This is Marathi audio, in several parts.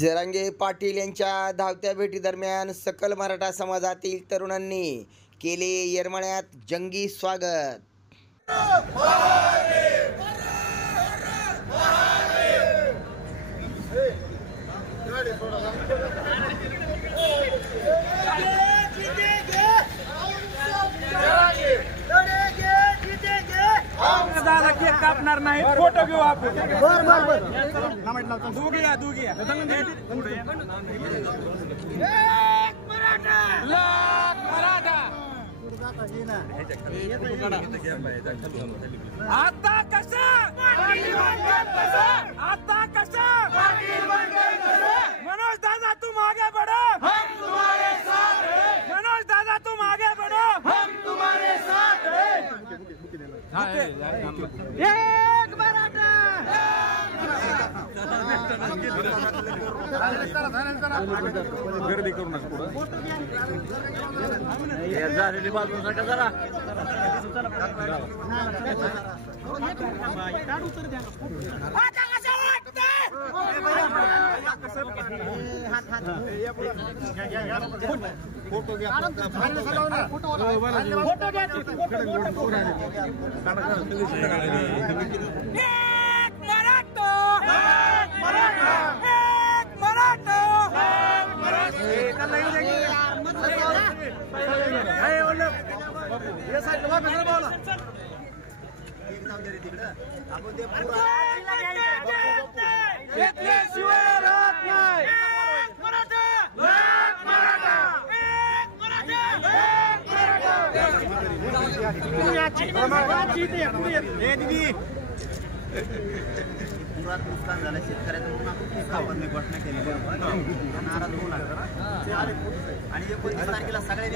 जरांगे पाटील यांच्या धावत्या भेटीदरम्यान सकल मराठा समाजातील तरुणांनी केले येरमाळ्यात जंगी स्वागत। दादा केक कापणार नाही, फोटो घेऊ आपण। दोघी आता कसं मनोज दादा तुम आगे बढ़ो, हम तुम्हारे साथ हैं। मनोज दादा तुम आगे बढ़ो, हम तुम्हारे साथ हैं। एक मराठा गर्दी करू नका झालेली बाजू नका जरा फोटो घ्या नुकसान झालं शेतकऱ्याचं म्हणून आपण घोषणा केली नाराज होऊ नका आणि 29 तारखेला सगळे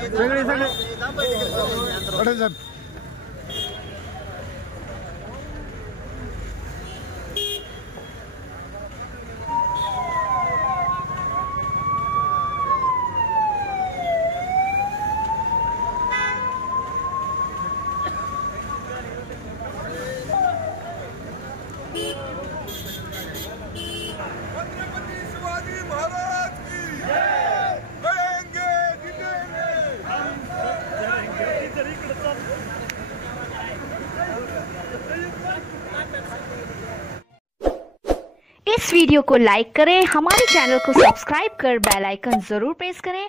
इस वीडियो को लाइक करें, हमारे चैनल को सब्सक्राइब कर बेल आइकन जरूर प्रेस करें